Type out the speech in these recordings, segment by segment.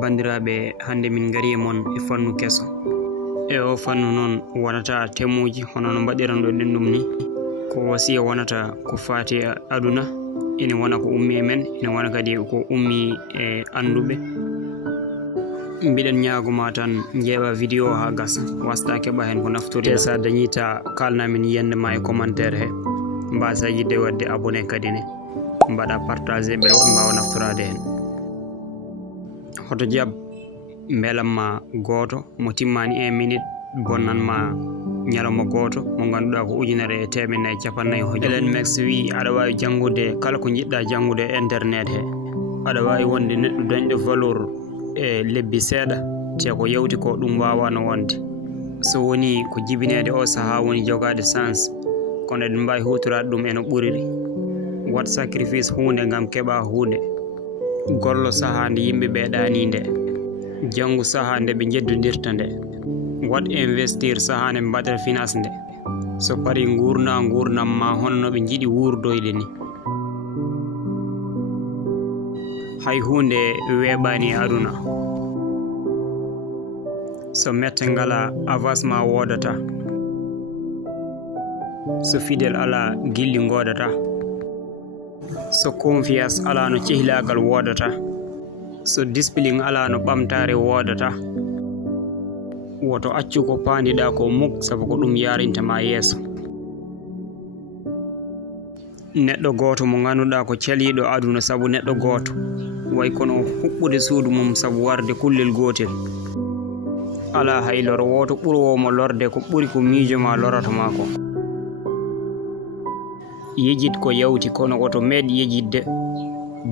bandiraɓe hande min gari e mon e fannu kesso e o fannu non wonata temuji hono no mbaɗiran ɗo ɗen ɗum ni ko wasiya wonata ko fati aduna ene wona ko ummi e men ene wona kadi ko ummi e anduɓe mbiɗen ñaguma tan jeeɓa vidéo ha gasa wasɗa keɓa hen ko naftori sa dañita kalnamin yiyande ma e commentaire he mbasa yidde wadde abonné kadi ne mbaɗa partagé ɓe woɓɓe mbawa naftorade hen hoto jab belamma goto mo timmani 1 minute bonnanma ñalawma goto mo ganduɗa ko ujunere e temedde capannayyi hojo Elon Musk wi aɗa wawi janggude kala ko jiɗɗa janggude e internet he aɗa wawi wonde neɗɗo dañɗo valeur e lebbi seeɗa te ko yawti ko ɗum wawano wonde so woni ko jibinede o saaha woni jogade sens kono eɗen mbawi hutorade ɗum eno ɓuriri wat sacrifice hunde gam keɓa hunde gollo saaha nde yimɓeɓe ɗani nde janggu saaha nde ɓe jeddodirta nde wat investir saaha nde mbaɗata finance nde so pari gurnam ma honno ɓe jiiɗi wurdoyde ni hay hunde weɓani e aduna so mette ngala avancement wodata so fidèle ala gilli godata so confiance ala no cehilagal wodata so discipline ala no ɓamtare wodata woto accu ko pandiɗa ko muk saabu ko ɗum yarintama yeeso neɗɗo goto mo ganduɗa ko caliɗo aduna saabu neɗɗo goto way kono huɓɓude suudu mum saabu warde kullel gotel ala hay loro woto ɓurowomo lorde ko ɓuuri ko miijo ma loratama ko yejit ko yawti kono woto meeɗ yejidde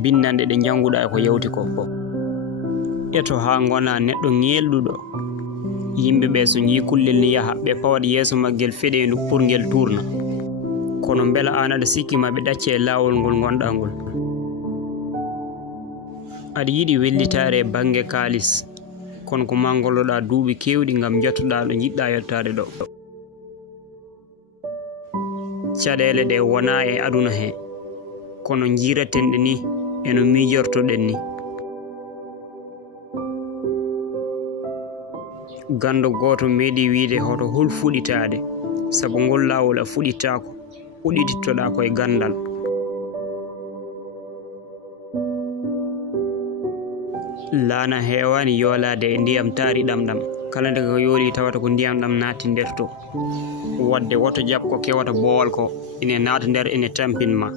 binnande ɗe janguɗa ko yawti ko fof eto ha gona neɗɗo ngelɗuɗo yimɓeɓe so jii kullel ni yaaha ɓe pawat yeeso maggel feɗendu pour ngel tourna kono beela an aɗa sikkima ɓe ɗacce e lawol ngol gonɗa ngol aɗa yiiɗi wellitare e banggue kalis kono ko mangolloɗa duuɓi kewɗi gam jottoɗa ɗo jiɗɗa yettade ɗo caɗele ɗe wona e aduna he kono jiraten ɗe ni eno miijortoɗen ni gando goto meeɗi wiide hoto hul fuɗitade saabu ngol lawol a fuɗittako uɗitittoɗa koye gandal laana hewani yoolade e ndiyam taari ɗamɗam kala nde ko yooli tawata ko ndiyam ɗam naati nder to wadde woto jab ko kewata boowal ko ine naata nder ene tampinma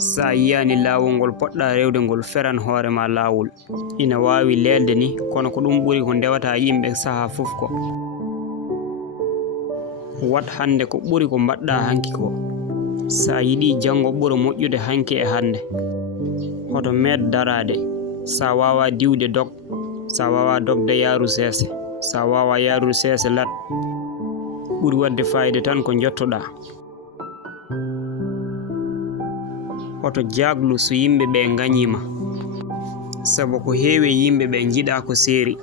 sa yiyani laawol ngol poɗɗa rewde ngol feran hoorema laawol ina wawi leelde ni kono ko ɗum ɓuuri ko ndewata yimɓe saaha fof ko wat hande ko ɓuuri ko mbaɗɗa hanki ko sa yiɗi janggo ɓuura moƴƴude hanki e hande hoto meed darade sa wawa diwde dog sa wawa dogde yaaru seese sa wawa yaarude seese lat ɓuuri wadde fayide tan ko jottoɗa hoto jaglu so yimɓeɓe gañima saabu ko heewi yimɓeɓe jiiɗa ko seeri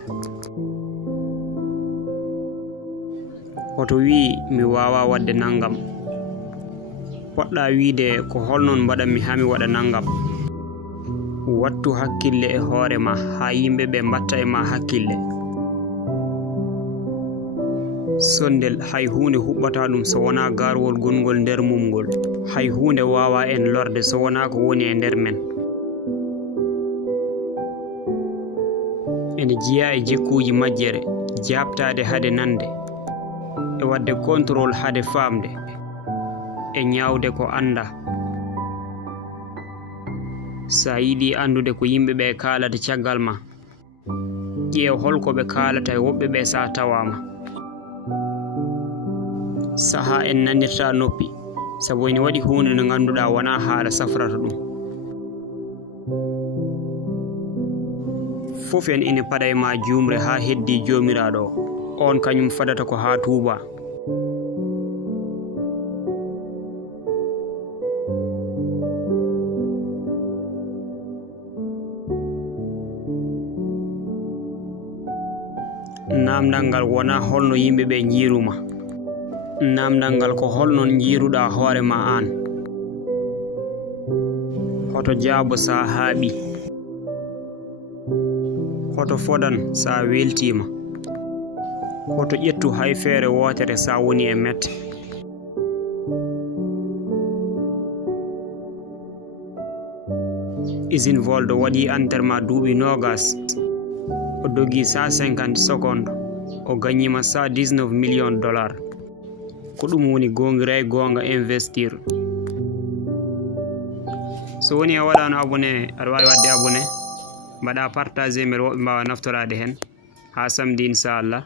hoto wi mi wawa wadde naggam poɗɗa wiide ko holnon mbaɗanmi ha mi waɗa naggam wattu hakkille e hoorema ha yimɓeɓe mbatta e ma hakkille sondel hay hunde huɓɓata ɗum so wona garwol gongol nder mum ngol hay hunde wawa en lorde so wona ko woni e nder men ene jiya e jikkuji majjere jabtade hade nande e wadde contrôle hade famde e ñawde ko anda sa yiɗi andude ko yimɓeɓe kaalata caggal ma ƴeew holko ɓe kaalata e woɓɓeɓe sa tawama saaha en nanirta noppi saabu ene waɗi hunde nde ganduɗa wona haala safrata ɗum fof en ina paɗa e ma jumre ha heddi jomiraɗo o on kañum fadata ko ha tuuba namdal ngal wona holno yimɓeɓe jiiruma namdal ngal ko holnon jiiruɗa hoorema an hoto jaabo sa haaɓi hoto fodan sa weltima hoto ƴettu hay feere wotere sa woni e mette usine volde waɗi enterrement duuɓi 20 o dogi 150 secondes o gagnima 119 millions $. ko ɗum woni gongira e gonga investir. so woni a waɗano abonné aɗa wawi wadde abonné mbaɗa partager mbele woɓɓe mbawa naftorade hen ha samedi inchallah.